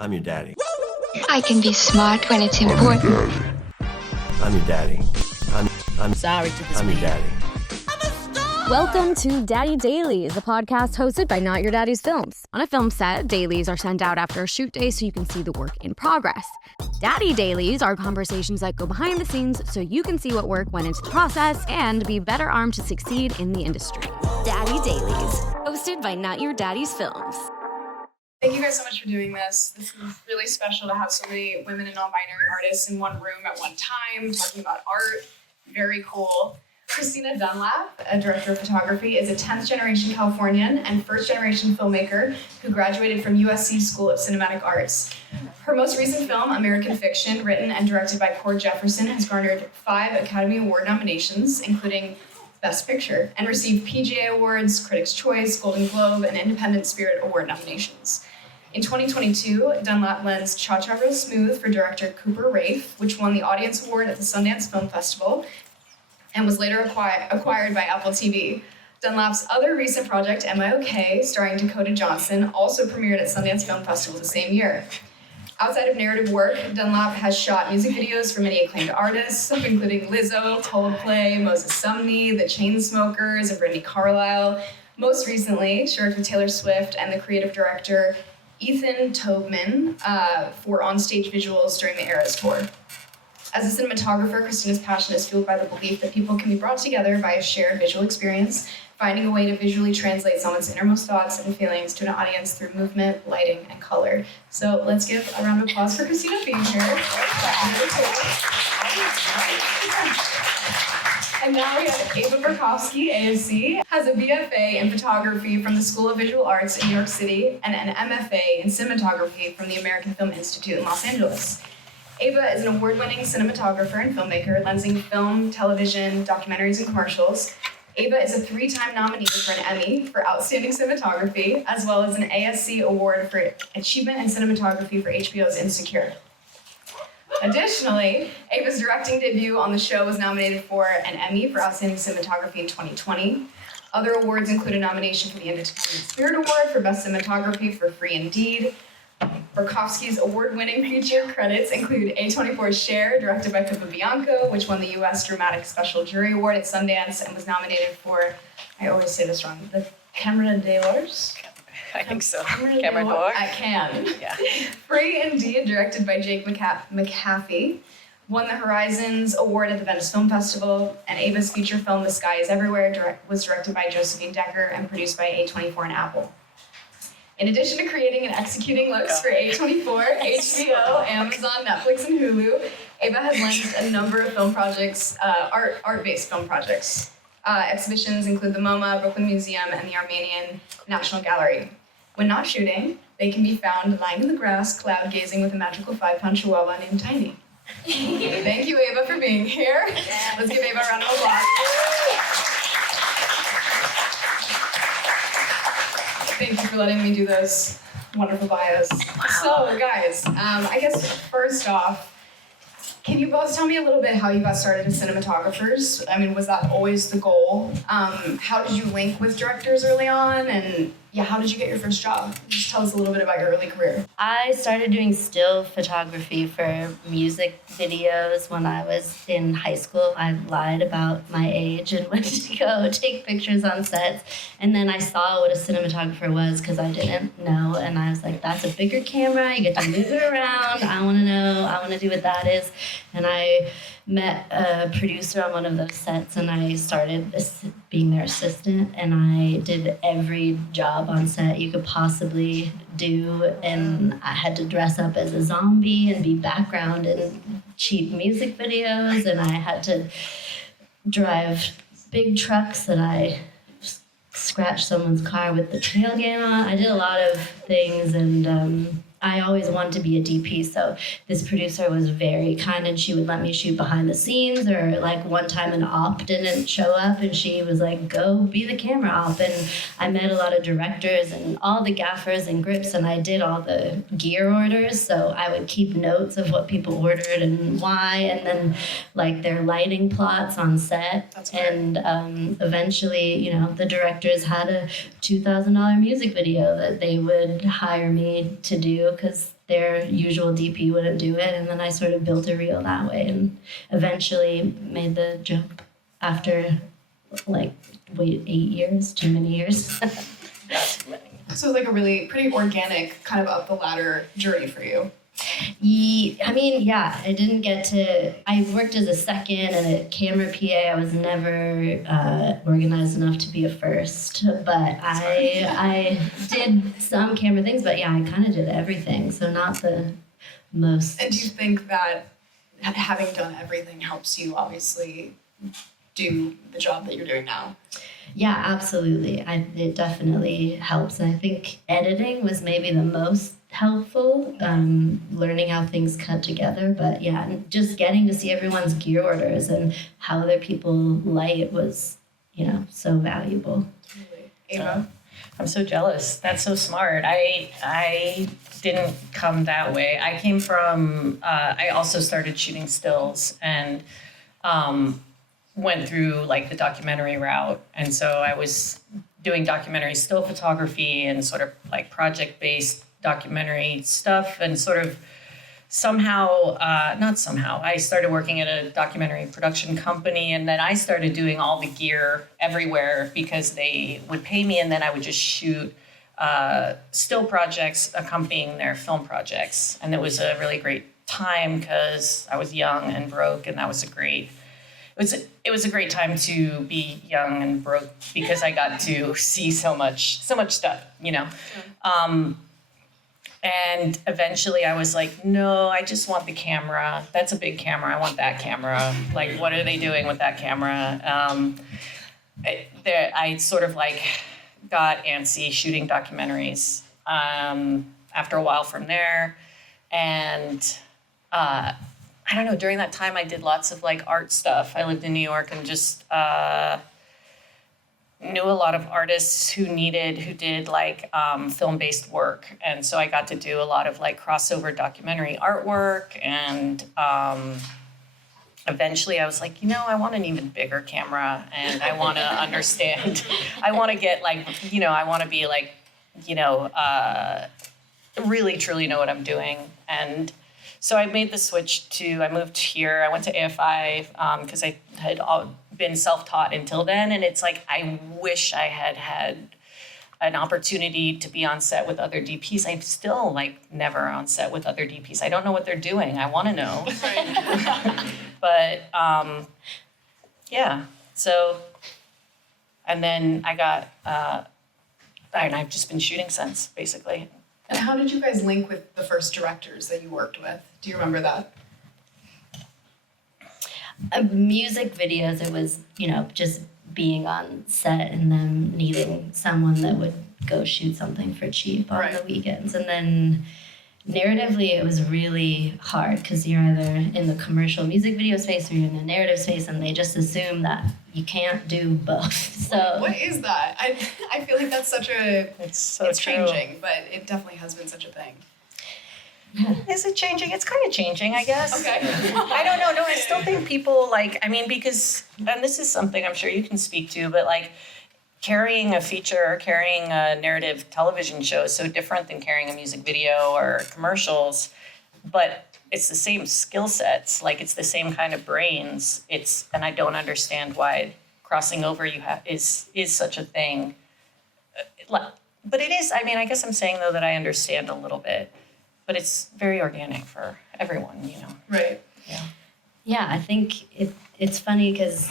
I'm your daddy. I can be smart when it's important. I'm your daddy. I'm sorry to this I'm your daddy. Welcome to Daddy Dailies, a podcast hosted by Not Your Daddy's Films. On a film set, dailies are sent out after a shoot day so you can see the work in progress. Daddy Dailies are conversations that go behind the scenes so you can see what work went into the process and be better armed to succeed in the industry. Daddy Dailies, hosted by Not Your Daddy's Films. Thank you guys so much for doing this. This is really special to have so many women and non-binary artists in one room at one time talking about art. Very cool. Cristina Dunlap, a director of photography, is a 10th generation Californian and first generation filmmaker who graduated from USC School of Cinematic Arts. Her most recent film, American Fiction, written and directed by Cord Jefferson, has garnered 5 Academy Award nominations, including Best Picture, and received PGA Awards, Critics' Choice, Golden Globe, and Independent Spirit Award nominations. In 2022, Dunlap lends Cha Cha Real Smooth for director Cooper Raiff, which won the Audience Award at the Sundance Film Festival, and was later acquired by Apple TV. Dunlap's other recent project, Am I OK?, starring Dakota Johnson, also premiered at Sundance Film Festival the same year. Outside of narrative work, Dunlap has shot music videos for many acclaimed artists, including Lizzo, Coldplay, Moses Sumney, The Chainsmokers, and Brandi Carlile. Most recently, she worked with Taylor Swift and the creative director Ethan Tobman for onstage visuals during the Eras Tour. As a cinematographer, Christina's passion is fueled by the belief that people can be brought together by a shared visual experience, finding a way to visually translate someone's innermost thoughts and feelings to an audience through movement, lighting, and color. So let's give a round of applause for Cristina being here. And now we have Ava Berkofsky ASC, has a BFA in photography from the School of Visual Arts in New York City, and an MFA in cinematography from the American Film Institute in Los Angeles. Ava is an award-winning cinematographer and filmmaker, lensing film, television, documentaries, and commercials. Ava is a 3-time nominee for an Emmy for Outstanding Cinematography, as well as an ASC Award for Achievement in Cinematography for HBO's Insecure. Additionally, Ava's directing debut on the show was nominated for an Emmy for Outstanding Cinematography in 2020. Other awards include a nomination for the Independent Spirit Award for Best Cinematography for Free Indeed. Berkofsky's award-winning feature credits include A24's Cher, directed by Pippa Bianco, which won the U.S. Dramatic Special Jury Award at Sundance and was nominated for, I always say this wrong, the Camera d'Ors? I think so. Camera d'Or? At Cannes. Yeah. Free Indeed, directed by Jake McAfee, won the Horizons Award at the Venice Film Festival, and Ava's feature film, The Sky is Everywhere, was directed by Josephine Decker and produced by A24 and Apple. In addition to creating and executing looks for A24, HBO, Amazon, Netflix, and Hulu, Ava has lensed a number of film projects, art-based film projects. Exhibitions include the MoMA, Brooklyn Museum, and the Armenian National Gallery. When not shooting, they can be found lying in the grass, cloud-gazing with a magical 5-pound chihuahua named Tiny. Thank you, Ava, for being here. Let's give Ava a round of applause. Thank you for letting me do those wonderful bios. So, guys, I guess first off, can you both tell me a little bit how you got started as cinematographers? I mean, was that always the goal? How did you link with directors early on? And yeah, how did you get your first job? Just tell us a little bit about your early career. I started doing still photography for music videos when I was in high school. I lied about my age and went to go take pictures on sets. And then I saw what a cinematographer was because I didn't know. And I was like, that's a bigger camera. You get to move it around. I want to know. I want to do what that is. And I met a producer on one of those sets, and I started being their assistant, and I did every job on set you could possibly do, and I had to dress up as a zombie and be background in cheap music videos, and I had to drive big trucks that I scratched someone's car with the tailgate on. I did a lot of things, and I always wanted to be a DP, so this producer was very kind, and she would let me shoot behind the scenes, or like one time an op didn't show up, and she was like, go be the camera op. And I met a lot of directors and all the gaffers and grips, and I did all the gear orders, so I would keep notes of what people ordered and why, and then like their lighting plots on set. That's great. And eventually, you know, the directors had a $2,000 music video that they would hire me to do because their usual DP wouldn't do it. And then I sort of built a reel that way and eventually made the jump after 8 years, too many years. So like a really pretty organic kind of up the ladder journey for you. I didn't get to, I worked as a second and a camera PA. I was never organized enough to be a first, but I did some camera things, but yeah, I kind of did everything. So not the most. And do you think that having done everything helps you obviously do the job that you're doing now? Yeah, absolutely. It definitely helps. And I think editing was maybe the most helpful, learning how things cut together. But yeah, just getting to see everyone's gear orders and how other people light was, so valuable. Totally. Ava? I'm so jealous. That's so smart. I didn't come that way. I came from, I also started shooting stills and went through like the documentary route. And so I was doing documentary still photography and sort of like project-based documentary stuff, and sort of I started working at a documentary production company, and then I started doing all the gear everywhere because they would pay me, and then I would just shoot still projects accompanying their film projects. And it was a really great time because I was young and broke, and that was it was a great time to be young and broke because I got to see so much stuff, And eventually I was like, no, I just want the camera. That's a big camera. I want that camera. Like, what are they doing with that camera? I sort of like got antsy shooting documentaries after a while from there. And I don't know, during that time I did lots of like art stuff. I lived in New York and just knew a lot of artists who did like film-based work. And so I got to do a lot of like crossover documentary artwork. And eventually I was like, I want an even bigger camera, and I want to understand, I want to get like, I want to be like, really truly know what I'm doing. And so I made the switch I moved here. I went to AFI because I had been self-taught until then. And it's like, I wish I had an opportunity to be on set with other DPs. I'm still like never on set with other DPs. I don't know what they're doing. I want to know. But yeah, so, and then I got, and I've just been shooting since, basically. And how did you guys link with the first directors that you worked with? Do you remember that? Music videos, it was, just being on set and then needing someone that would go shoot something for cheap on the weekends. And then narratively, it was really hard because you're either in the commercial music video space or you're in the narrative space, and they just assume that you can't do both. So what is that? I feel like that's it's changing, but it definitely has been such a thing. Is it changing? It's kind of changing, I guess. Okay. I don't know. No, I still think people because, and this is something I'm sure you can speak to, but like carrying a feature, carrying a narrative television show is so different than carrying a music video or commercials, but it's the same skill sets. Like it's the same kind of brains. And I don't understand why crossing over is such a thing. But it is, I guess I'm saying though that I understand a little bit. But it's very organic for everyone, Right. Yeah. Yeah, I think it's funny because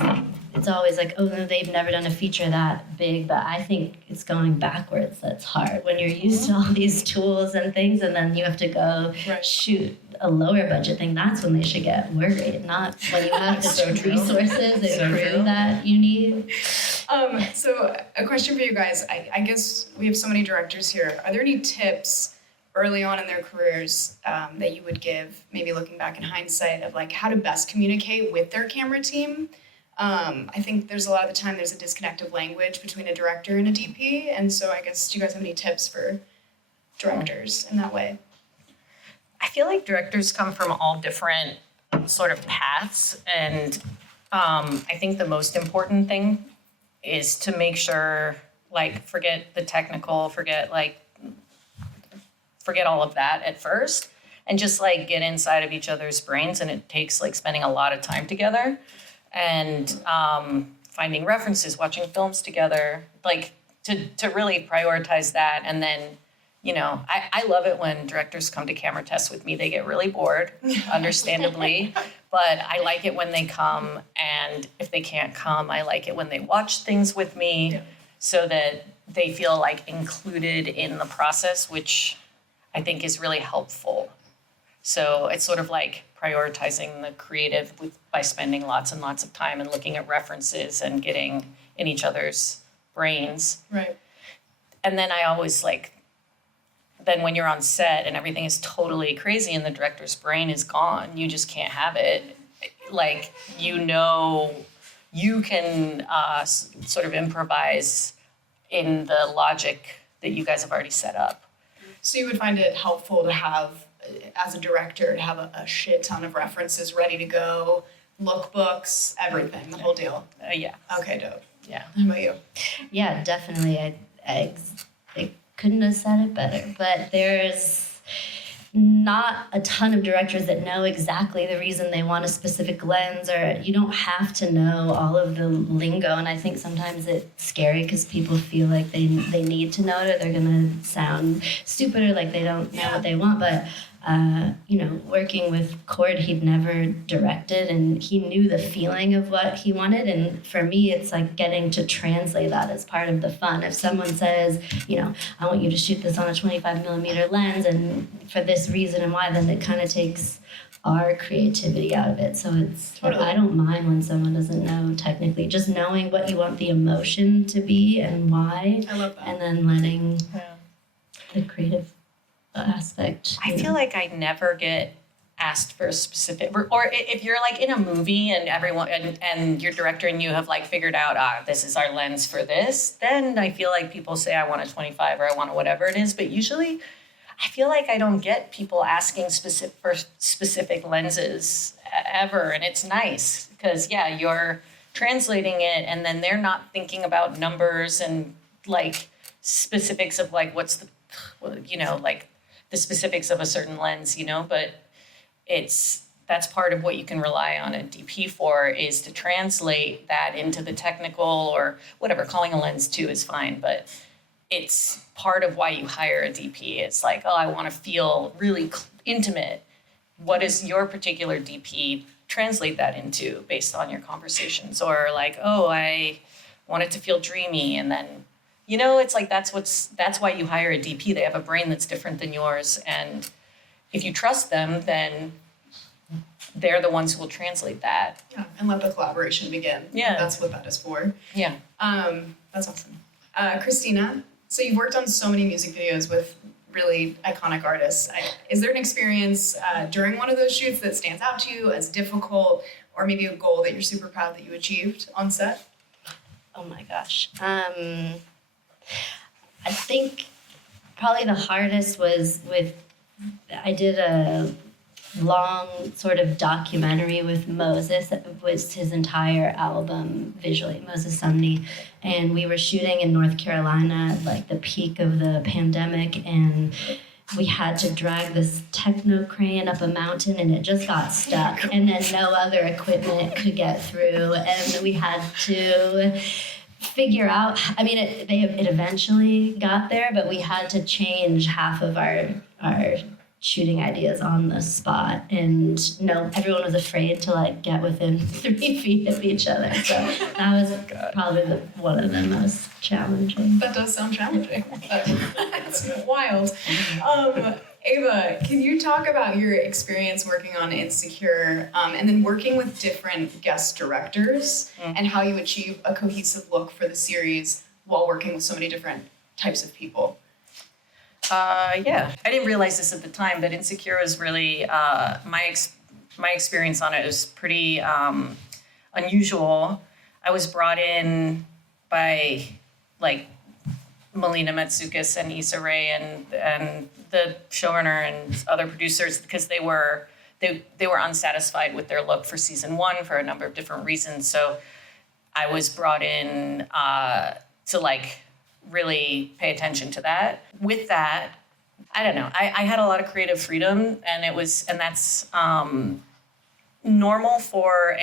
it's always like, oh, no, they've never done a feature that big. But I think it's going backwards that's hard when you're used to all these tools and things, and then you have to go shoot a lower budget thing. That's when they should get worried, not when you have the resources and crew that you need. So a question for you guys. I guess we have so many directors here. Are there any tips early on in their careers that you would give, maybe looking back in hindsight, of like how to best communicate with their camera team? I think there's a lot of the time there's a disconnect of language between a director and a DP, and so I guess, do you guys have any tips for directors in that way? I feel like directors come from all different sort of paths, and I think the most important thing is to make sure, forget the technical, forget all of that at first, and just like get inside of each other's brains. And it takes like spending a lot of time together and finding references, watching films together, like to really prioritize that. And then, you know, I love it when directors come to camera tests with me. They get really bored, understandably, but I like it when they come. And if they can't come, I like it when they watch things with me so that they feel like included in the process, which I think is really helpful. So it's sort of like prioritizing the creative by spending lots and lots of time and looking at references and getting in each other's brains. Right. And then I always like, then when you're on set and everything is totally crazy and the director's brain is gone, you just can't have it. Like, you know, you can sort of improvise in the logic that you guys have already set up. So you would find it helpful to have, as a director, to have a shit ton of references ready to go, lookbooks, everything, the whole deal. Yeah. Okay, dope. Yeah. How about you? Yeah, definitely. I couldn't have said it better, but there's not a ton of directors that know exactly the reason they want a specific lens, or you don't have to know all of the lingo. And I think sometimes it's scary because people feel like they need to know it, or they're gonna sound stupid, or like they don't know what they want. But you know, working with Cord, he'd never directed, and he knew the feeling of what he wanted. And for me, it's like getting to translate that as part of the fun. If someone says, you know, I want you to shoot this on a 25mm lens, and for this reason and why, then it kind of takes our creativity out of it. So it's, totally. I don't mind when someone doesn't know technically, just knowing what you want the emotion to be and why. I love that. And then letting the creative aspect. I feel like I never get asked for a specific, or if you're like in a movie and everyone and your director and you have like figured out, this is our lens for this, then I feel like people say I want a 25 or I want a whatever it is. But usually I feel like I don't get people asking for specific lenses ever. And it's nice because you're translating it and then they're not thinking about numbers and like specifics of like what's the, you know, like the specifics of a certain lens, you know, but that's part of what you can rely on a DP for, is to translate that into the technical or whatever. Calling a lens too is fine, but it's part of why you hire a DP. It's like, I want to feel really intimate. What is your particular DP? Translate that into based on your conversations, or like, I want it to feel dreamy, and then, you know, it's like that's why you hire a DP. They have a brain that's different than yours, and if you trust them, then they're the ones who will translate that. Yeah, and let the collaboration begin. Yeah. That's what that is for. Yeah. That's awesome. Christina, so you've worked on so many music videos with really iconic artists. Is there an experience during one of those shoots that stands out to you as difficult, or maybe a goal that you're super proud that you achieved on set? Oh my gosh. I think probably the hardest was I did a long sort of documentary with Moses. It was his entire album visually, Moses Sumney. And we were shooting in North Carolina at like the peak of the pandemic, and we had to drag this techno crane up a mountain, and it just got stuck. And then no other equipment could get through, and we had to figure out, I mean, it eventually got there, but we had to change half of our shooting ideas on the spot, and everyone was afraid to like get within 3 feet of each other. So that was probably one of the most challenging. That does sound challenging. That's wild. Ava, can you talk about your experience working on Insecure, and then working with different guest directors, and how you achieve a cohesive look for the series while working with so many different types of people? I didn't realize this at the time, but Insecure was really, my experience on it was pretty unusual. I was brought in by like Melina Matsoukas and Issa Rae and the showrunner and other producers, because they were unsatisfied with their look for season 1 for a number of different reasons. So I was brought in to like really pay attention to that. With that, I don't know. I had a lot of creative freedom, and that's normal for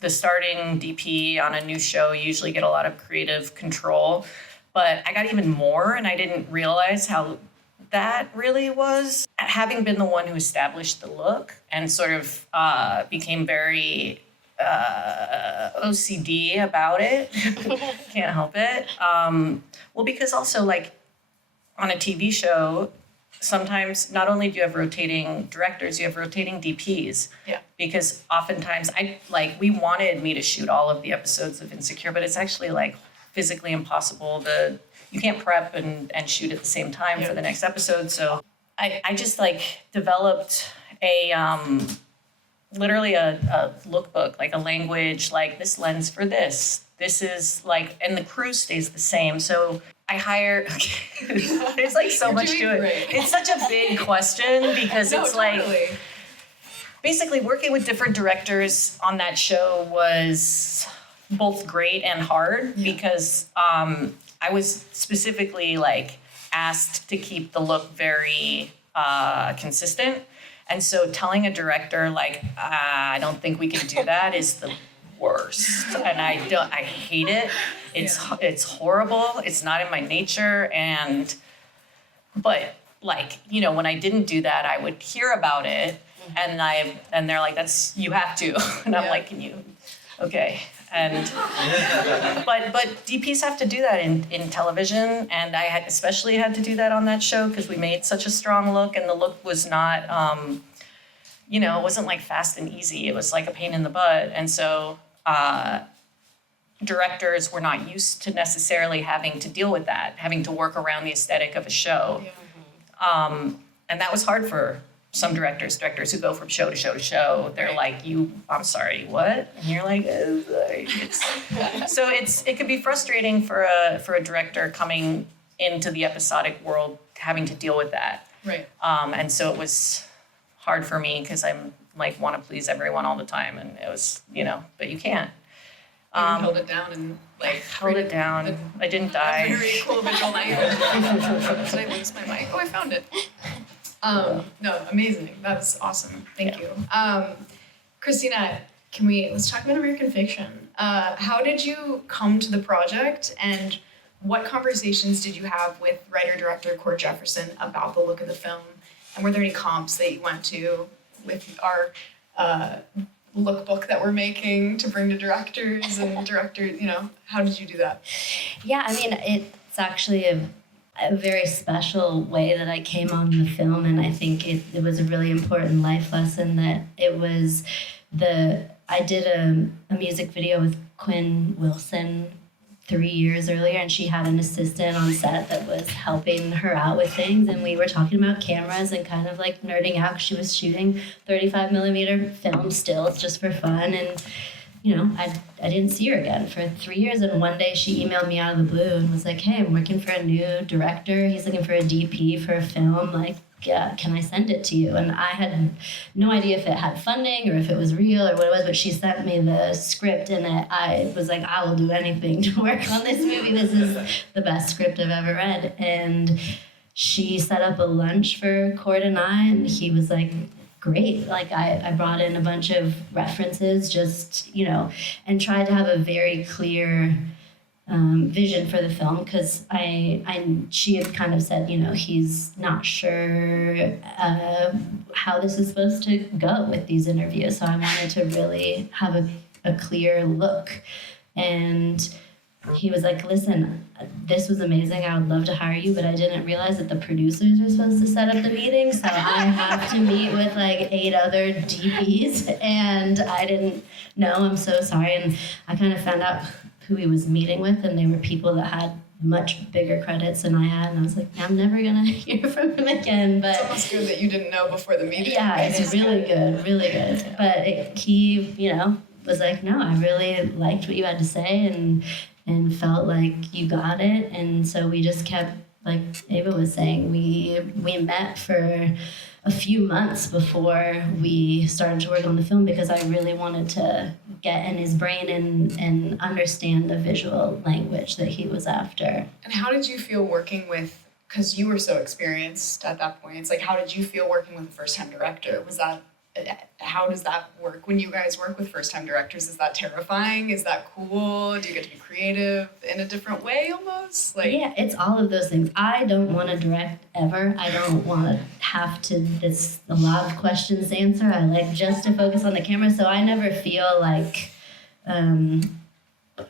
the starting DP on a new show. You usually get a lot of creative control, but I got even more, and I didn't realize how that really was. Having been the one who established the look and sort of became very OCD about it, can't help it. Well, because also like on a TV show, sometimes not only do you have rotating directors, you have rotating DPs. Yeah. Because oftentimes we wanted me to shoot all of the episodes of Insecure, but it's actually like physically impossible you can't prep and shoot at the same time for the next episode. So I just like developed literally a lookbook, like a language, like this lens for this is like, and the crew stays the same. So I hire, there's like so much to it. Great. It's such a big question because it's like, basically working with different directors on that show was both great and hard because I was specifically like asked to keep the look very consistent. And so telling a director like, I don't think we can do that is the worst. And I hate it. It's horrible. It's not in my nature. But like, you know, when I didn't do that, I would hear about it and they're like, you have to. And I'm like, okay. And but DPs have to do that in television, and I especially had to do that on that show because we made such a strong look, and the look was not, it wasn't like fast and easy. It was like a pain in the butt, and so directors were not used to necessarily having to deal with that, having to work around the aesthetic of a show, and that was hard for some directors who go from show to show to show. They're like, I'm sorry, what? And you're like, so it could be frustrating for a director coming into the episodic world having to deal with that. Right. And so it was hard for me because I'm like want to please everyone all the time, and it was, but you can't. You held it down and like held it down. I didn't die. Very cool visual language. Did I lose my mic? Oh, I found it. No, amazing. That's awesome. Thank you. Christina, let's talk about American Fiction. How did you come to the project, and what conversations did you have with writer-director Cord Jefferson about the look of the film? And were there any comps that you went to with our lookbook that we're making to bring to directors and directors, how did you do that? Yeah, I mean, it's actually a very special way that I came on the film, and I think it was a really important life lesson that I did a music video with Quinn Wilson 3 years earlier, and she had an assistant on set that was helping her out with things, and we were talking about cameras and kind of like nerding out because she was shooting 35 millimeter film stills just for fun, and I didn't see her again for 3 years, and one day she emailed me out of the blue and was like, hey, I'm working for a new director. He's looking for a DP for a film. Like, yeah, can I send it to you? And I had no idea if it had funding or if it was real or what it was, but she sent me the script, and I was like, I will do anything to work on this movie. This is the best script I've ever read. And she set up a lunch for Cord and I, and he was like, great. Like I brought in a bunch of references just, and tried to have a very clear vision for the film because she had kind of said, he's not sure how this is supposed to go with these interviews. So I wanted to really have a clear look. And he was like, listen, this was amazing. I would love to hire you, but I didn't realize that the producers were supposed to set up the meeting. So I have to meet with like 8 other DPs, and I didn't know. I'm so sorry. And I kind of found out who he was meeting with, and they were people that had much bigger credits than I had. And I was like, I'm never going to hear from him again. But it's almost good that you didn't know before the meeting. Yeah, it's really good, really good. But he, was like, no, I really liked what you had to say, and felt like you got it. And so we just kept, like Ava was saying, we met for a few months before we started to work on the film because I really wanted to get in his brain and understand the visual language that he was after. And how did you feel working with because you were so experienced at that point, it's like, how did you feel working with a first-time director? How does that work when you guys work with first-time directors? Is that terrifying? Is that cool? Do you get to be creative in a different way almost? Yeah, it's all of those things. I don't want to direct ever. I don't want to have to, it's a lot of questions to answer. I like just to focus on the camera, so I never feel like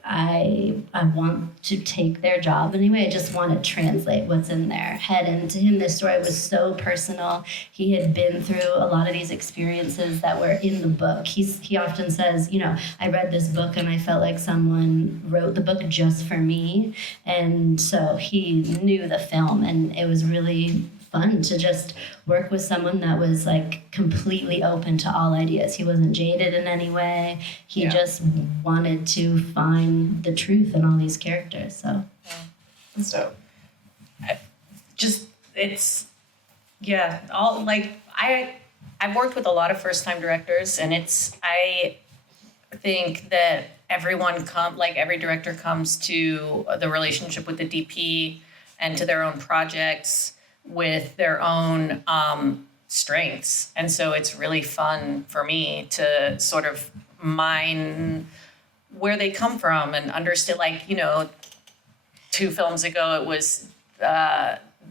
I want to take their job anyway. I just want to translate what's in their head. And to him, this story was so personal. He had been through a lot of these experiences that were in the book. He often says, I read this book and I felt like someone wrote the book just for me. And so he knew the film, and it was really fun to just work with someone that was like completely open to all ideas. He wasn't jaded in any way. He just wanted to find the truth in all these characters. So that's dope. I've worked with a lot of first-time directors, and I think that every director comes to the relationship with the DP and to their own projects with their own strengths. And so it's really fun for me to sort of mine where they come from and understand, 2 films ago, it was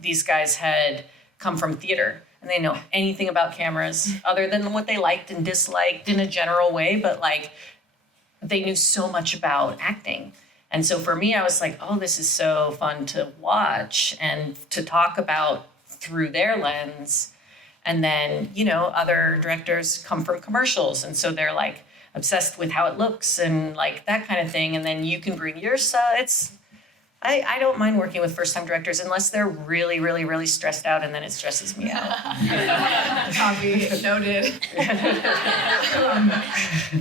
these guys had come from theater and they know anything about cameras other than what they liked and disliked in a general way, but they knew so much about acting. And so for me, I was like, oh, this is so fun to watch and to talk about through their lens. And then, other directors come from commercials. And so they're obsessed with how it looks and that kind of thing. And then you can bring your side. I don't mind working with first-time directors unless they're really, really, really stressed out, and then it stresses me out. Copy, noted.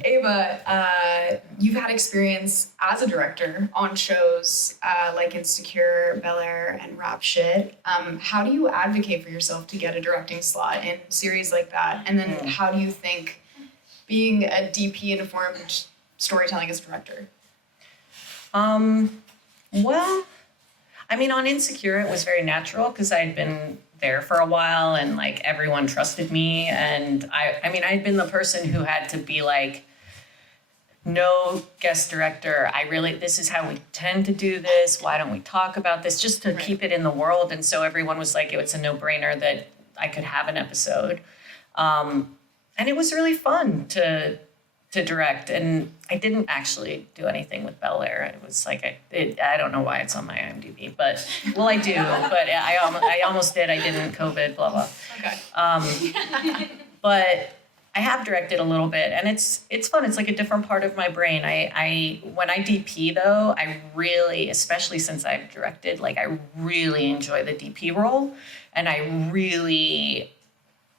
Ava, you've had experience as a director on shows like Insecure, Bel Air, and Rap Shit. How do you advocate for yourself to get a directing slot in series like that? And then how do you think being a DP-informed storytelling as a director? Well, on Insecure, it was very natural because I'd been there for a while and everyone trusted me. And I'd been the person who had to be no guest director. This is how we tend to do this. Why don't we talk about this? Just to keep it in the world. And so everyone was it's a no-brainer that I could have an episode. And it was really fun to direct, and I didn't actually do anything with Bel Air. It was I don't know why it's on my IMDb, but I do. But I almost did. I didn't. COVID. Blah blah. Okay. But I have directed a little bit, and it's fun. It's a different part of my brain. When I DP though, I really, especially since I've directed, I really enjoy the DP role, and I really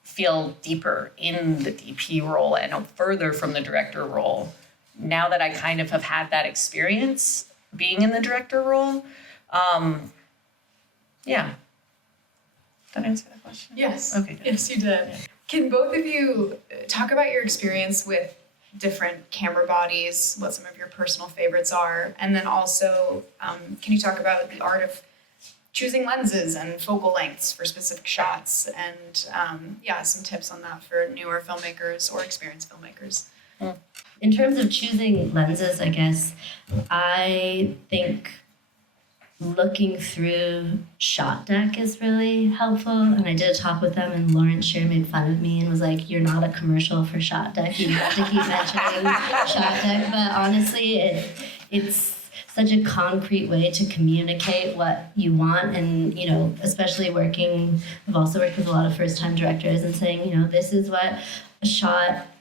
feel deeper in the DP role and further from the director role now that I kind of have had that experience being in the director role. Yeah. Did I answer that question? Yes. Okay. Good. Yes, you did. Yeah. Can both of you talk about your experience with different camera bodies, what some of your personal favorites are, and then also can you talk about the art of choosing lenses and focal lengths for specific shots, and some tips on that for newer filmmakers or experienced filmmakers. in terms of choosing lenses, I guess, I think looking through Shot Deck is really helpful. And I did a talk with them, and Lawrence Sher made fun of me and was like, "You're not a commercial for Shot Deck. You have to keep mentioning Shot Deck." But honestly, it's such a concrete way to communicate what you want. And, you know, especially I've also worked with a lot of first-time directors and saying, you know, this is what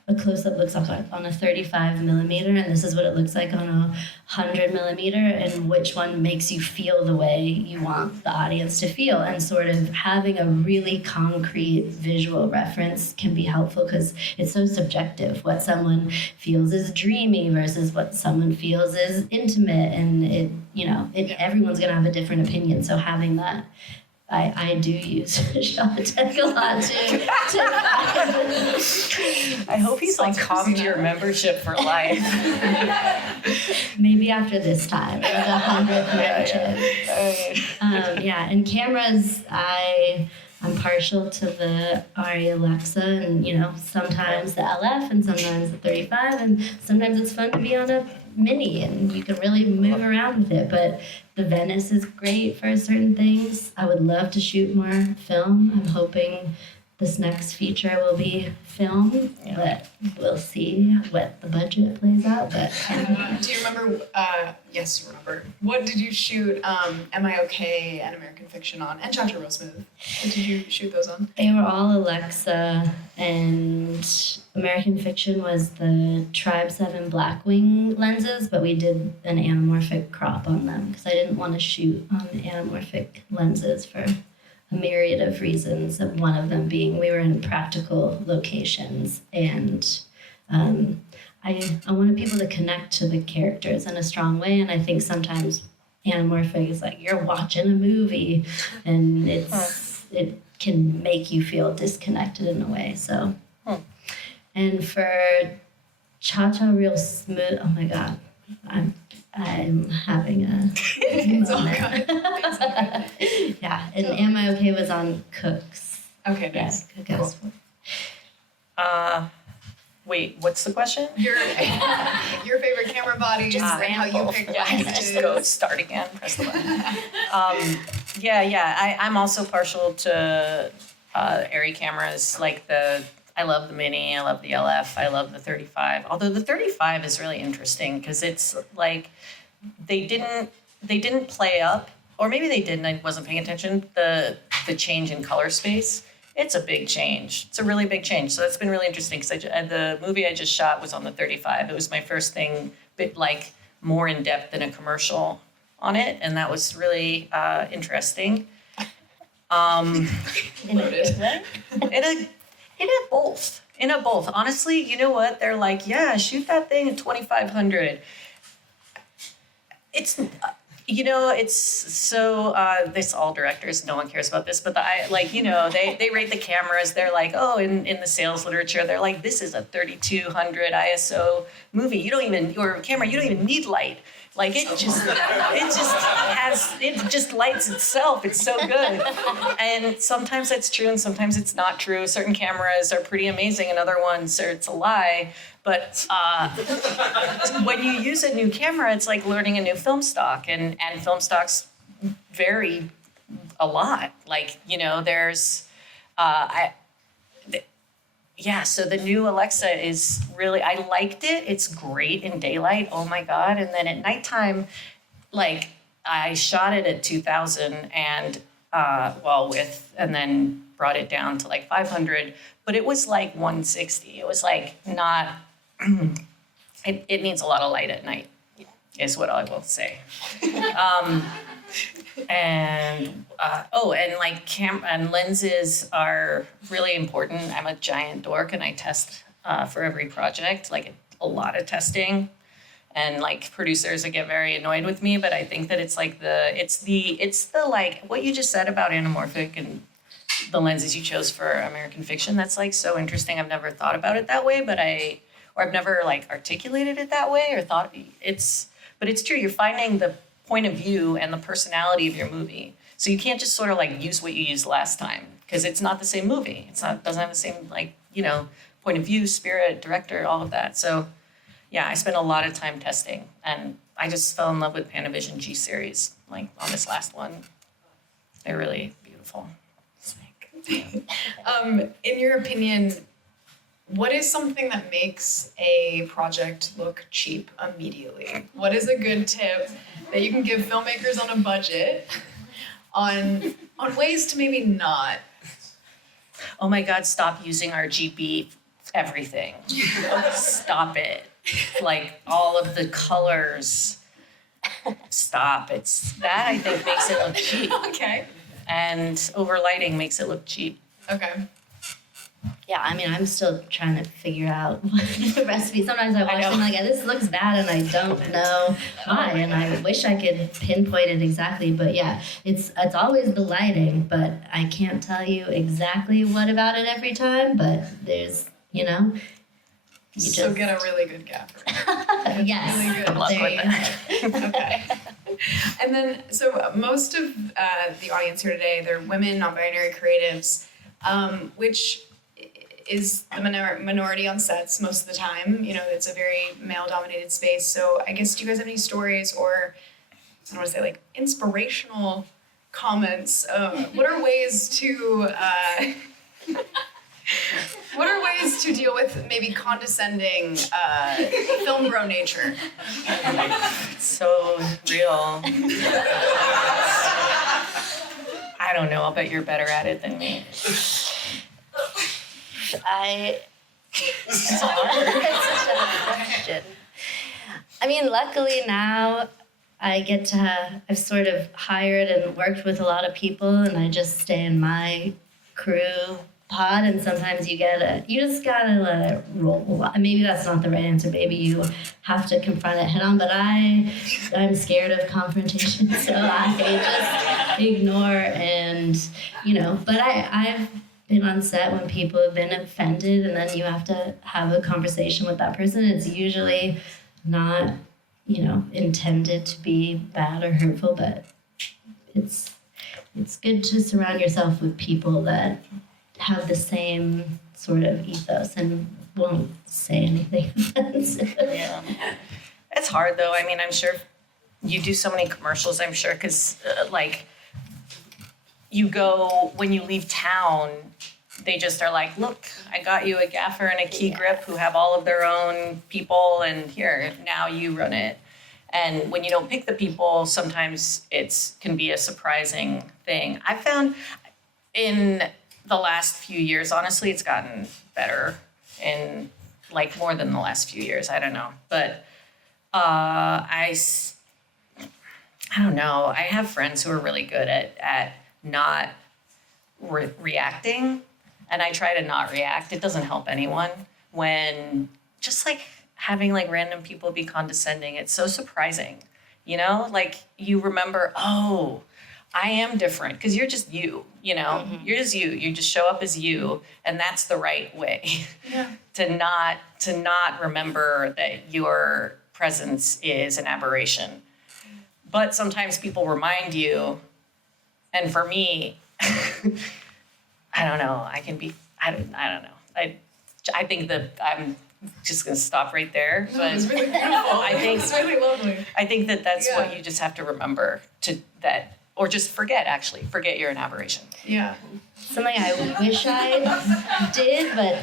a close-up looks like on a 35 millimeter, and this is what it looks like on a 100 millimeter, and which one makes you feel the way you want the audience to feel. And sort of having a really concrete visual reference can be helpful, because it's so subjective. What someone feels is dreamy versus what someone feels is intimate, and everyone's gonna have a different opinion. So having that, I do use Shot Deck a lot too. I hope he's like Sponsor comped Christina. your membership for life. Maybe after this time, it was 100th membership. Yeah, and cameras, I'm partial to the Arri Alexa, and sometimes the LF and sometimes the 35, and sometimes it's fun to be on a mini and you can really move around with it. But the Venice is great for certain things. I would love to shoot more film. I'm hoping this next feature will be film, but we'll see what the budget plays out. But Do you remember? Yes, you remember. What did you shoot? Am I Okay and American Fiction on, and Cha Cha Real Smooth? What did you shoot those on? they were all Alexa, and American Fiction was the Tribe 7 Blackwing lenses, but we did an anamorphic crop on them because I didn't want to shoot on anamorphic lenses for a myriad of reasons, and one of them being we were in practical locations, and I wanted people to connect to the characters in a strong way, and I think sometimes anamorphic is like you're watching a movie, and it can make you feel disconnected in a way. So, and for Cha Cha Real Smooth, oh my God, I'm having a It's all moment. good. It's all good. Yeah, and Am I Okay was on Cooks. Okay, Yeah, nice. Cooks. Wait, what's the question? Your favorite camera bodies and how you pick Just go start again, press the button. I'm also partial to Arri cameras. I love the Mini, I love the LF, I love the 35. Although the 35 is really interesting because it's like they didn't play up, or maybe they did and I wasn't paying attention, the change in color space. It's a big change. It's a really big change. So that's been really interesting because the movie I just shot was on the 35. It was my first thing, more in depth than a commercial on it, and that was really interesting. In a good way. In a both. Honestly, you know what? They're like, yeah, shoot that thing at 2,500. It's. It's so, this all directors, no one cares about this, but they rate the cameras. They're like, oh, in the sales literature, they're like, this is a 3,200 ISO movie. You don't even need light. Like it just lights itself. It's so good. And sometimes that's true and sometimes it's not true. Certain cameras are pretty amazing and other ones it's a lie. But when you use a new camera, it's like learning a new film stock, and film stocks vary a lot. So the new Alexa is really, I liked it. It's great in daylight. Oh my God. And then at nighttime, I shot it at 2,000 and then brought it down to 500, but it was 160. It was not, it needs a lot of light at night is what I will say. And lenses are really important. I'm a giant dork and I test for every project, a lot of testing. And producers get very annoyed with me, but I think that it's what you just said about anamorphic and the lenses you chose for American Fiction. That's so interesting. I've never thought about it that way, but I've never articulated it that way or thought but it's true. You're finding the point of view and the personality of your movie. So you can't just sort of use what you used last time because it's not the same movie. Doesn't have the same point of view, spirit, director, all of that. So yeah, I spent a lot of time testing and I just fell in love with Panavision G series, on this last one. They're really beautiful. In your opinion, what is something that makes a project look cheap immediately? What is a good tip that you can give filmmakers on a budget on ways to maybe not? Oh my God, stop using RGB everything. Stop it. All of the colors. Stop. It's that I think makes it look cheap. Okay. And overlighting makes it look cheap. Okay. Yeah, I'm still trying to figure out the recipe. Sometimes I watch them this looks bad and I don't know why, and I wish I could pinpoint it exactly. But yeah, it's always the lighting, but I can't tell you exactly what about it every time. But there's So get a really good gaffer. Yes. Really good. Good luck There with you that. Okay. And then, so most of the audience here today, they're women, non-binary creatives, which is the minority on sets most of the time. You know, it's a very male-dominated space. So I guess, do you guys have any stories or, I don't want to say like inspirational comments? What are ways to what are ways to deal with maybe condescending film bro nature? So real. I don't know. I'll bet you're better at it than me. It's hard. That's such a hard question. I mean, luckily now I've sort of hired and worked with a lot of people, and I just stay in my crew pod, and sometimes you just gotta let it roll. Maybe that's not the right answer. Maybe you have to confront it head on, but I'm scared of confrontation, so I just ignore and, but I've been on set when people have been offended, and then you have to have a conversation with that person. It's usually not, intended to be bad or hurtful, but it's good to surround yourself with people that have the same sort of ethos and won't say anything offensive. Yeah. It's hard though. I mean, I'm sure you do so many commercials, I'm sure, because you go, when you leave town, they just are like, look, I got you a gaffer and a key grip who have all of their own people, and here, now you run it. And when you don't pick the people, sometimes can be a surprising thing. I found in the last few years, honestly, it's gotten better in like more than the last few years. I don't know. But I don't know. I have friends who are really good at not reacting. And I try to not react. It doesn't help anyone when just like having like random people be condescending. It's so surprising, like you remember, oh, I am different because you're just you, mm-hmm. You're just you. You just show up as you, and that's the right way. Yeah. to not remember that your presence is an aberration. But sometimes people remind you, and for me, I don't know. I don't know. I think that I'm just going to stop right there. No, but it's really beautiful. It's really lovely. I think that's what you just have to remember or just forget you're an aberration. Yeah. Something I wish I did, but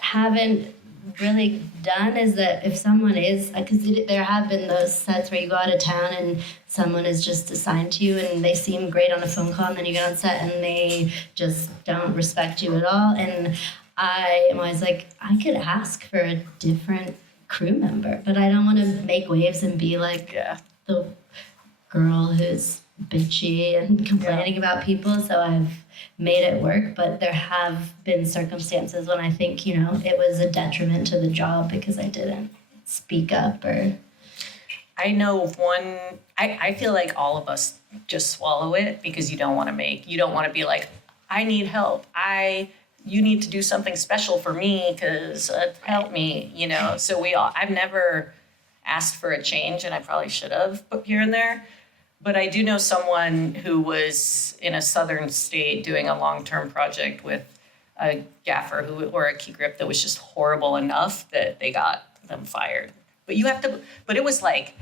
haven't really done is that if someone is, because there have been those sets where you go out of town and someone is just assigned to you and they seem great on a phone call, and then you get on set and they just don't respect you at all. And I am always like, I could ask for a different crew member, but I don't want to make waves and be like the girl who's bitchy and complaining about people. So I've made it work, but there have been circumstances when I think, it was a detriment to the job because I didn't speak up or... I know of one, I feel like all of us just swallow it because you don't want to be like, I need help. You need to do something special for me because help me, So I've never asked for a change, and I probably should have here and there. But I do know someone who was in a southern state doing a long-term project with a gaffer or a key grip that was just horrible enough that they got them fired. But it was like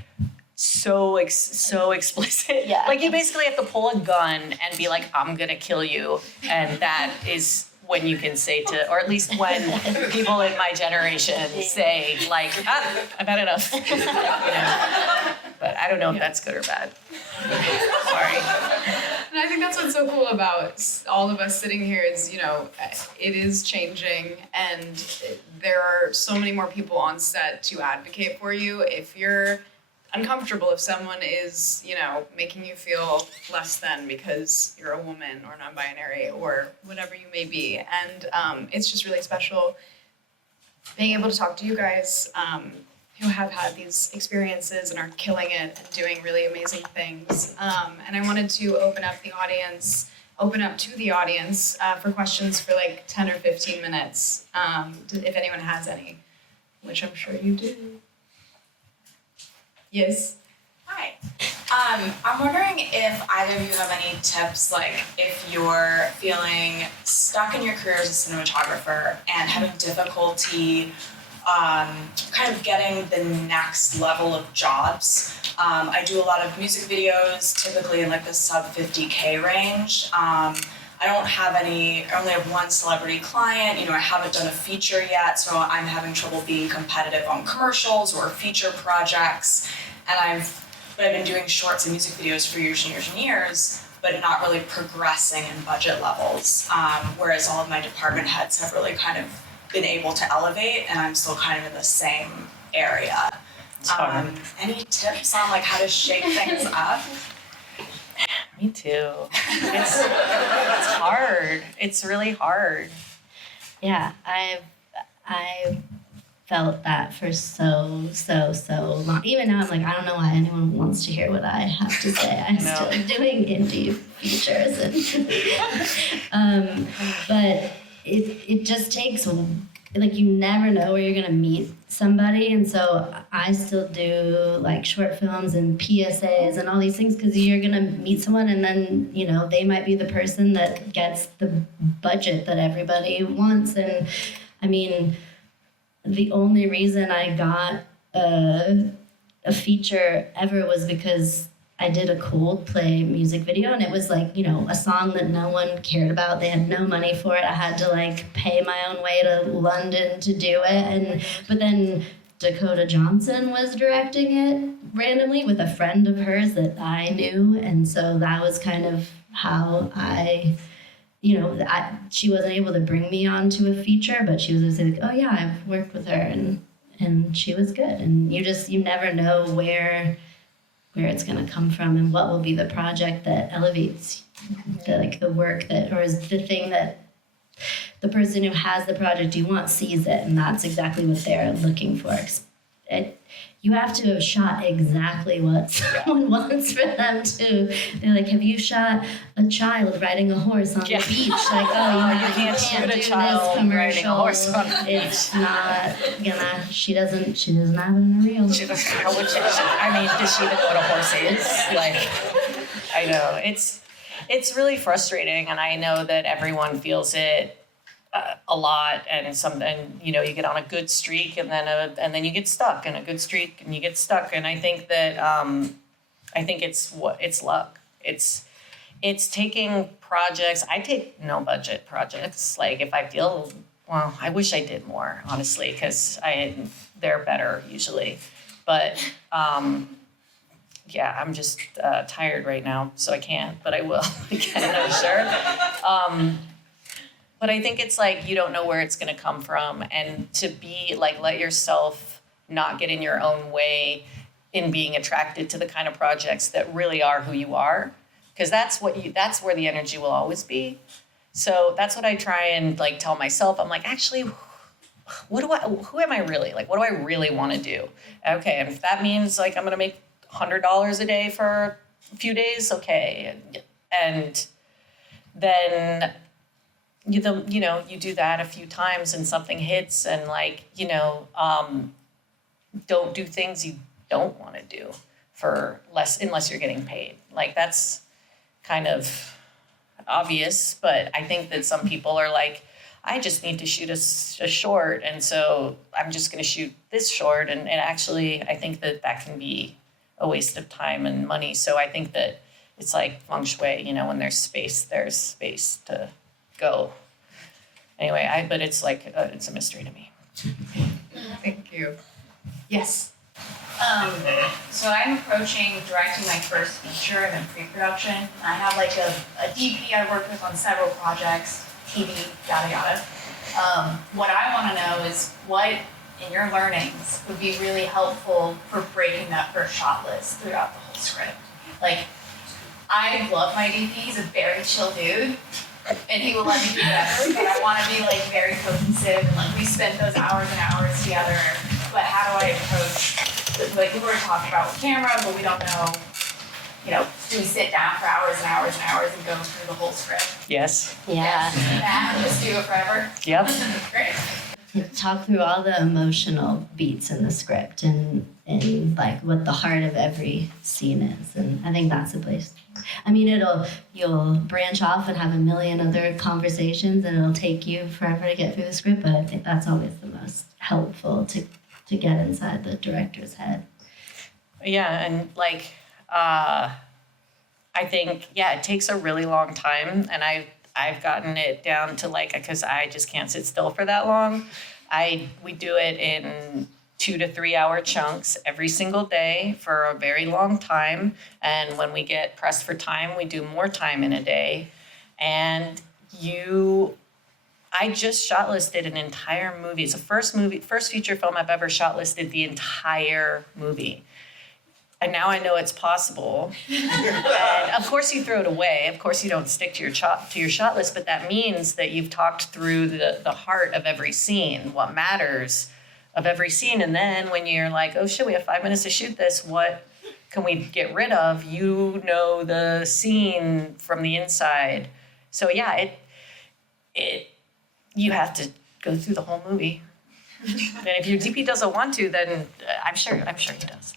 so explicit. Yeah. Like you basically have to pull a gun and be like, I'm going to kill you. And that is when you can say or at least when people in my generation say like, I've had enough. But I don't know if that's good or bad. Sorry. And I think that's what's so cool about all of us sitting here is, it is changing, and there are so many more people on set to advocate for you. If you're uncomfortable, if someone is, making you feel less than because you're a woman or non-binary or whatever you may be. And it's just really special being able to talk to you guys who have had these experiences and are killing it and doing really amazing things. And I wanted to open up to the audience for questions for like 10 or 15 minutes, if anyone has any. which I'm sure you do. Yes. Hi. I'm wondering if either of you have any tips, like if you're feeling stuck in your career as a cinematographer and having difficulty kind of getting the next level of jobs. I do a lot of music videos, typically in like the sub 50K range. I don't have I only have one celebrity client, I haven't done a feature yet, so I'm having trouble being competitive on commercials or feature projects. And I've been doing shorts and music videos for years and years and years, but not really progressing in budget levels. Whereas all of my department heads have really kind of been able to elevate, and I'm still kind of in the same area. Any tips on like how to shake things up? Me too. It's hard. It's really hard. Yeah, I've felt that for so long. Even now, I'm like, I don't know why anyone wants to hear what I have to say. I'm still doing indie features, and but it just takes, like, you never know where you're gonna meet somebody, and so I still do like short films and PSAs and all these things because you're gonna meet someone, and then they might be the person that gets the budget that everybody wants. And I mean, the only reason I got a feature ever was because I did a Coldplay music video, and it was like, a song that no one cared about. They had no money for it. I had to like pay my own way to London to do it. But then Dakota Johnson was directing it randomly with a friend of hers that I knew. And so that was kind of how she wasn't able to bring me onto a feature, but she was like, oh yeah, I've worked with her, and she was good. And you never know where it's going to come from and what will be the project that elevates the work or is the thing that the person who has the project you want sees it, and that's exactly what they're looking for. You have to have shot exactly what someone wants for them to. They're like, have you shot a child riding a horse on the beach? Like, oh, you can't shoot a do child this commercial. riding a horse on the beach. It's not gonna. She doesn't have it in her reel. How would she? I mean, does she even know what a horse is? Like, I know it's really frustrating, and I know that everyone feels it a lot, and you get on a good streak, and then you get stuck in a good streak, and you get stuck. And I think that it's luck. It's taking projects. I take no budget projects. Like, if I feel, well, I wish I did more, honestly, because they're better usually. But yeah, I'm just tired right now, so I can't. But I will again, I'm sure. But I think it's like, you don't know where it's going to come from, and to be like, let yourself not get in your own way in being attracted to the kind of projects that really are who you are, because that's where the energy will always be. So that's what I try and like tell myself. I'm like, actually, who am I really? Like, what do I really want to do? Okay, and if that means like I'm going to make $100 a day for a few days, okay. And then you do that a few times and something hits, and like, don't do things you don't want to do for less, unless you're getting paid. Like, that's kind of obvious, but I think that some people are like, I just need to shoot a short, and so I'm just going to shoot this short, and actually I think that can be a waste of time and money. So I think that it's like feng shui, when there's space to go. Anyway, but it's like, it's a mystery to me. Thank you. Yes. So I'm approaching directing my first feature. I'm in pre-production. I have like a DP I've worked with on several projects, TV, yada yada. What I want to know is what, in your learnings, would be really helpful for breaking that first shot list throughout the whole script. Like, I love my DP. He's a very chill dude, and he will let me do whatever, but I want to be like very cohesive, and like we spent those hours and hours together, but how do I approach, like we were talking about with camera, but we don't know, do we sit down for hours and hours and hours and go through the whole script? Yes. Yeah. Just do it forever? Yep. Great. talk through all the emotional beats in the script and like what the heart of every scene is. And I think that's the place. I mean, you'll branch off and have a million other conversations, and it'll take you forever to get through the script, but I think that's always the most helpful to get inside the director's head. Yeah, and like, I think, it takes a really long time, and I've gotten it down to like, because I just can't sit still for that long. We do it in 2 to 3 hour chunks every single day for a very long time. And when we get pressed for time, we do more time in a day. And I just shortlisted an entire movie. It's the first feature film I've ever shortlisted the entire movie. And now I know it's possible. And of course you throw it away. Of course you don't stick to your shot list, but that means that you've talked through the heart of every scene, what matters of every scene. And then when you're like, oh shit, we have 5 minutes to shoot this, what can we get rid of? You know the scene from the inside. So yeah, you have to go through the whole movie. And if your DP doesn't want to, then I'm sure he does.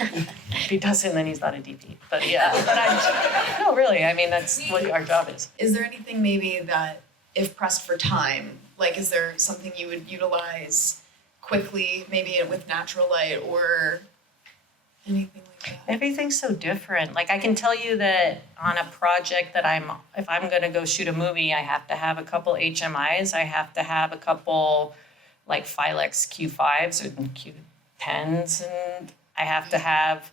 If he doesn't, then he's not a DP. But yeah, no, really. I mean, that's what our job is. Is there anything maybe that, if pressed for time, like is there something you would utilize quickly, maybe with natural light or anything like that? Everything's so different. Like I can tell you that on a project that if I'm gonna go shoot a movie, I have to have a couple HMIs. I have to have a couple like Filex Q5s or Q10s, and I have to have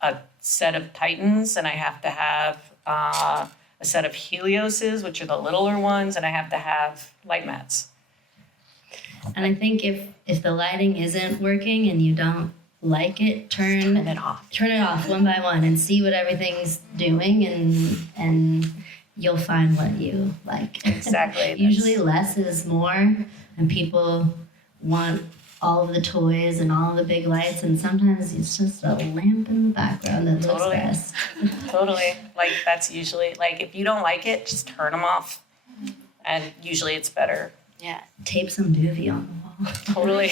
a set of Titans, and I have to have a set of Helioses, which are the littler ones, and I have to have light mats. And I think if the lighting isn't working and you don't like it, turn it off one by one and see what everything's doing, and you'll find what you like. Exactly. Usually less is more, and people want all of the toys and all of the big lights, and sometimes it's just a lamp in the background that looks best. Totally. Like that's usually, like if you don't like it, just turn them off. And usually it's better. Yeah. Tape some movie on the wall. Totally.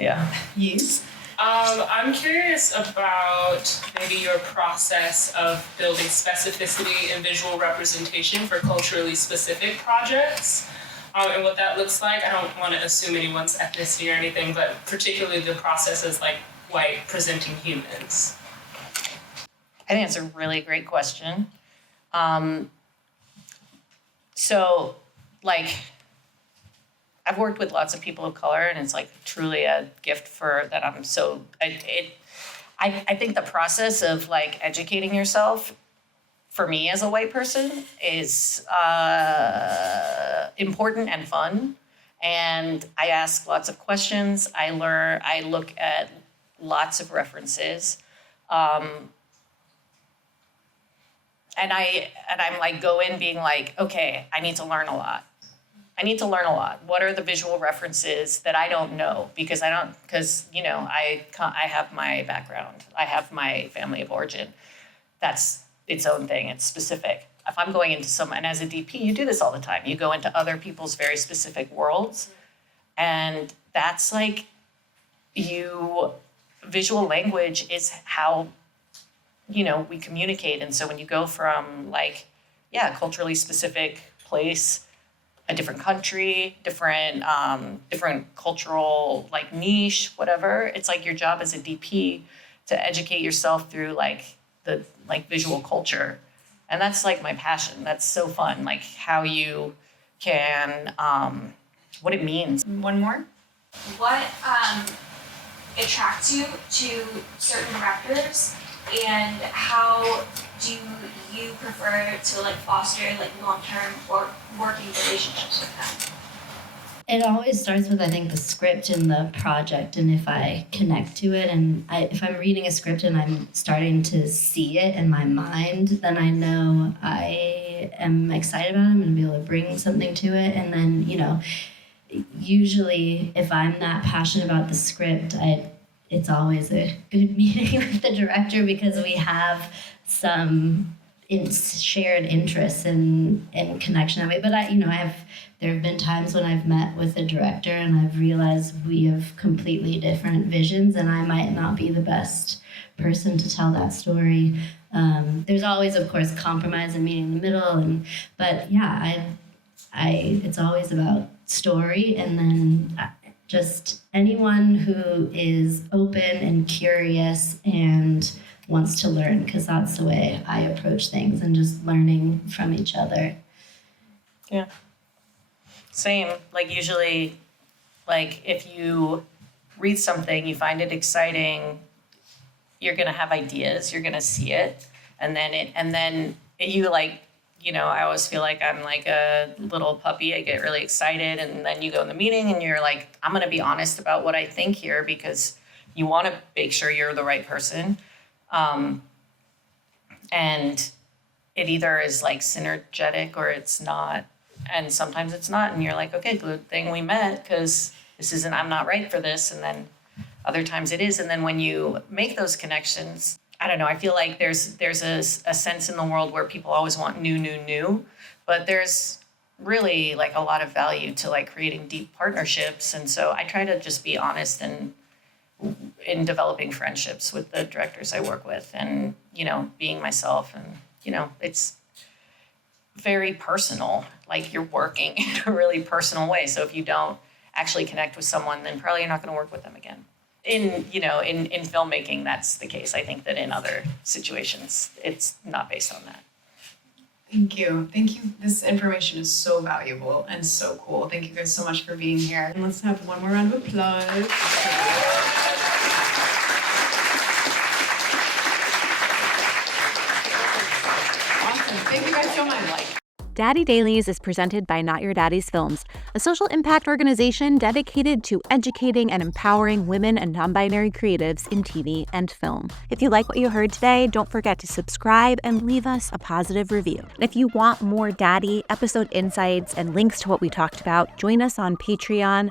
Yeah. Yes. I'm curious about maybe your process of building specificity and visual representation for culturally specific projects. And what that looks like. I don't want to assume anyone's ethnicity or anything, but particularly the process as like white presenting humans. I think it's a really great question. So, like, I've worked with lots of people of color, and it's like truly a gift for that. I think the process of like educating yourself for me as a white person is important and fun. And I ask lots of questions. I look at lots of references. And I'm like go in being like, okay, I need to learn a lot. What are the visual references that I don't know? Because you know, I have my background. I have my family of origin. That's its own thing. It's specific. If I'm going into and as a DP, you do this all the time. You go into other people's very specific worlds. And that's like visual language is how, you know, we communicate. And so when you go from like, culturally specific place, a different country, different cultural like niche, whatever, it's like your job as a DP to educate yourself through like the like visual culture. And that's like my passion. That's so fun. Like how you can, what it means. One more. What attracts you to certain directors, and how do you prefer to like foster like long-term or working relationships with them? It always starts with, I think, the script and the project, and if I connect to it, and if I'm reading a script and I'm starting to see it in my mind, then I know I am excited about it. I'm going to be able to bring something to it. And then, you know, usually if I'm that passionate about the script, it's always a good meeting with the director, because we have some shared interests and connection that way. But there have been times when I've met with a director and I've realized we have completely different visions, and I might not be the best person to tell that story. There's always, of course, compromise and meeting in the middle, but yeah, it's always about story, and then just anyone who is open and curious and wants to learn, because that's the way I approach things, and just learning from each other. Yeah. Same. Like usually, like if you read something, you find it exciting, you're gonna have ideas, you're gonna see it, and then you like, I always feel like I'm like a little puppy. I get really excited, and then you go in the meeting and you're like, I'm gonna be honest about what I think here, because you want to make sure you're the right person. And it either is like synergetic or it's not. And sometimes it's not. And you're like, okay, good thing we met, because I'm not right for this. And then other times it is. And then when you make those connections, I don't know, I feel like there's a sense in the world where people always want new, but there's really like a lot of value to like creating deep partnerships. And so I try to just be honest and in developing friendships with the directors I work with, and, being myself, and, it's very personal. Like you're working in a really personal way. So if you don't actually connect with someone, then probably you're not going to work with them again. In filmmaking, that's the case. I think that in other situations, it's not based on that. Thank you. This information is so valuable and so cool. Thank you guys so much for being here. And let's have one more round of applause. Awesome. Thank you guys so much. Daddy Dailies is presented by Not Your Daddy's Films, a social impact organization dedicated to educating and empowering women and non-binary creatives in TV and film. If you like what you heard today, don't forget to subscribe and leave us a positive review. And if you want more Daddy episode insights and links to what we talked about, join us on Patreon/NYD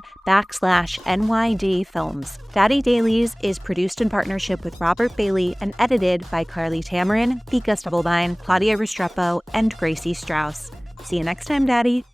Films. Daddy Dailies is produced in partnership with Robert Bailey and edited by Carly Tamarin, Vika Stubblebine, Claudia Restrepo, and Gracie Strauss. See you next time, Daddy.